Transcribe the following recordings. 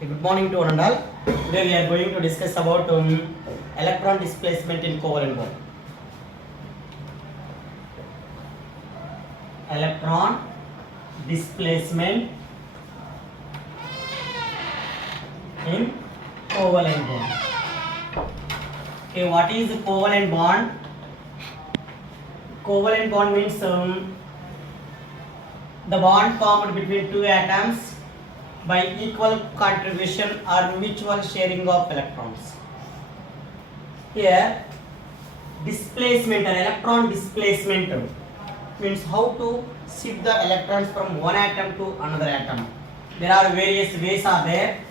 Good morning to one and all. Today we are going to discuss about electron displacement in covalent bond. Electron displacement in covalent bond. Okay, what is covalent bond? Covalent bond means the bond formed between two atoms by equal contribution or mutual sharing of electrons. Here, displacement or electron displacement means how to shift the electrons from one atom to another atom. There are various ways are there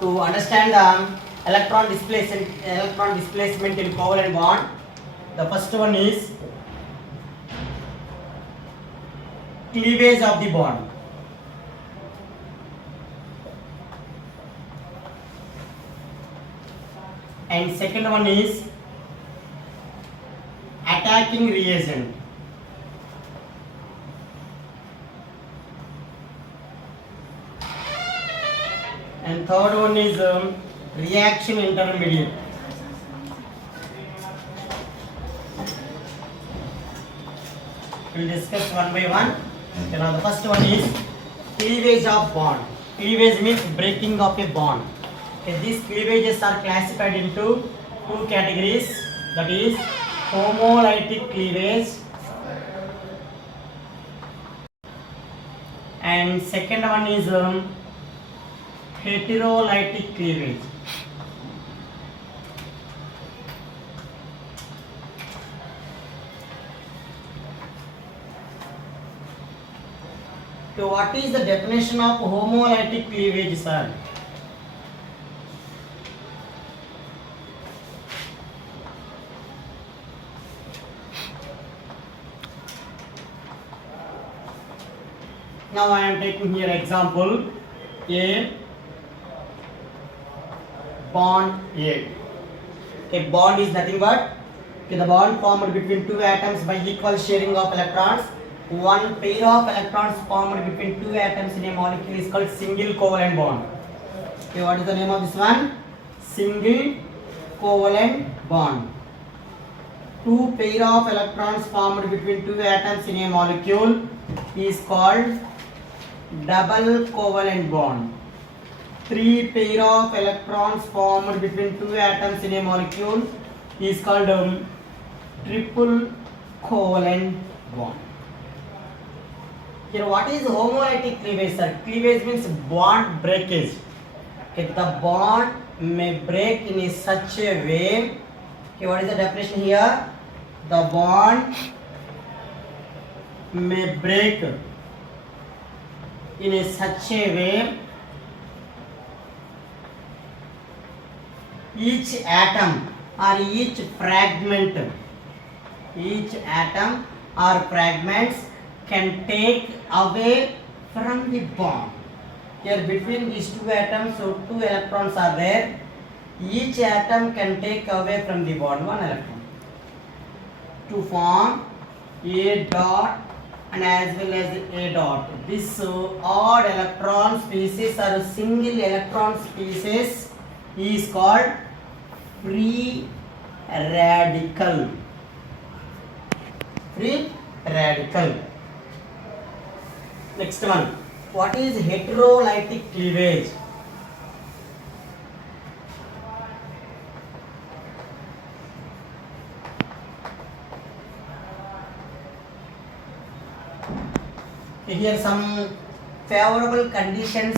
to understand the electron displacement in covalent bond. The first one is cleavage of the bond. And second one is attacking reagent. And third one is reaction intermediate. We will discuss one by one. Now the first one is cleavage of bond. Cleavage means breaking of a bond. Okay, these cleavages are classified into two categories, that is homolytic cleavage and second one is heterolytic cleavage. So what is the definition of homolytic cleavage, sir? Now I am taking here example A bond A. A bond is nothing but the bond formed between two atoms by equal sharing of electrons. One pair of electrons formed between two atoms in a molecule is called single covalent bond. Okay, what is the name of this one? Single covalent bond. Two pair of electrons formed between two atoms in a molecule is called double covalent bond. Three pair of electrons formed between two atoms in a molecule is called triple covalent bond. Here, what is homolytic cleavage, sir? Cleavage means bond breakage. Okay, the bond may break in such a way. Okay, what is the definition here? The bond may break in such a way each atom or each fragment can take away from the bond. Here between these two atoms, so two electrons are there. Each atom can take away from the bond one electron to form A dot and as well as A dot. This odd electron species or single electron species is called free radical. Free radical. Next one. What is heterolytic cleavage? Here some favorable conditions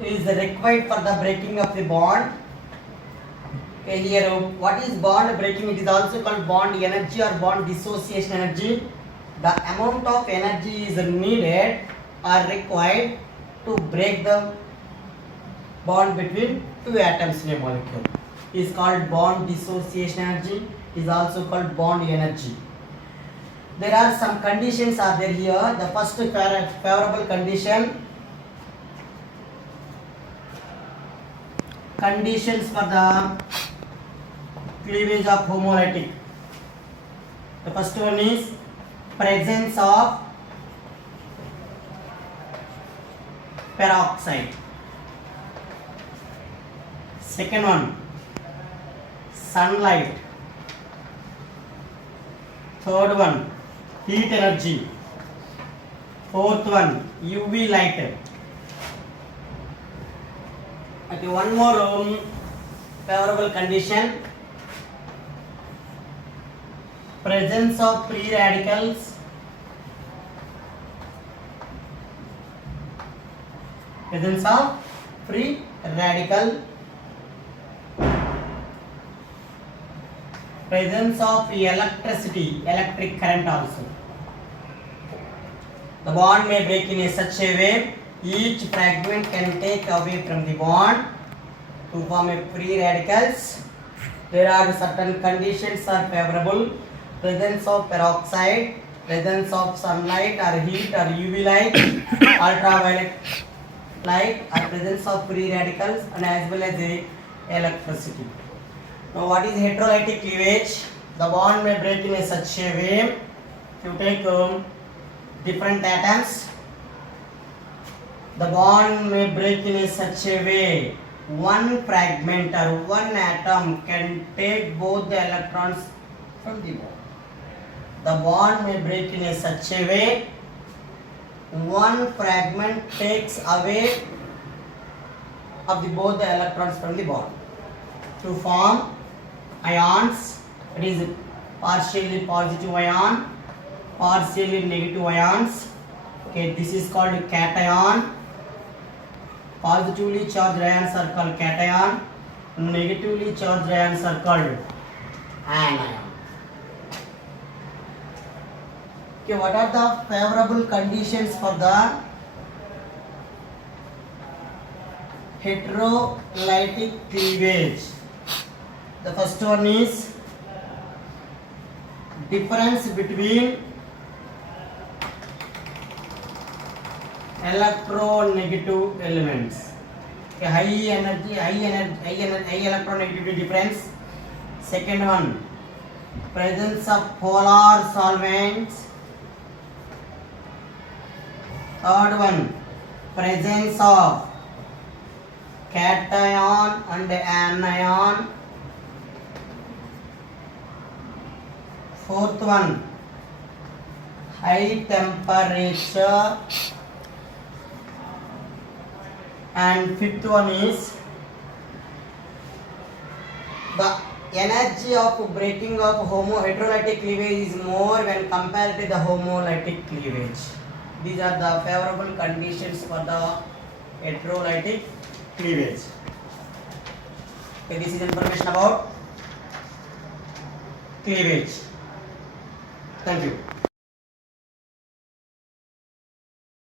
is required for the breaking of the bond. Okay, here what is bond breaking? It is also called bond energy or bond dissociation energy. The amount of energy is needed or required to break the bond between two atoms in a molecule is called bond dissociation energy. Is also called bond energy. There are some conditions are there here. The first favorable conditions for the cleavage of homolytic. The first one is presence of peroxide. Second one, sunlight. Third one, heat energy. Fourth one, UV light. Okay, one more favorable condition. Presence of free radicals. Presence of free radical. Presence of electricity, electric current also. The bond may break in such a way each fragment can take away from the bond to form a free radicals. There are certain conditions are favorable. Presence of peroxide, presence of sunlight or heat or UV light, ultraviolet light, or presence of free radicals, and as well as the electricity. Now what is heterolytic cleavage? The bond may break in such a way. If you take different atoms, the bond may break in such a way one fragment or one atom can take both the electrons from the bond. The bond may break in such a way one fragment takes away of both the electrons from the bond to form ions. It is partially positive ion, partially negative ions. Okay, this is called cation. Positively charged ions are called cation. Negatively charged ions are called anion. Okay, what are the favorable conditions for the heterolytic cleavage? The first one is difference between electronegative elements. Okay, high electronegativity difference. Second one, presence of polar solvents. Third one, presence of cation and anion. Fourth one, high temperature. And fifth one is the energy of breaking of heterolytic cleavage is more when compared to the homolytic cleavage. These are the favorable conditions for the heterolytic cleavage. Okay, this is information about cleavage. Thank you.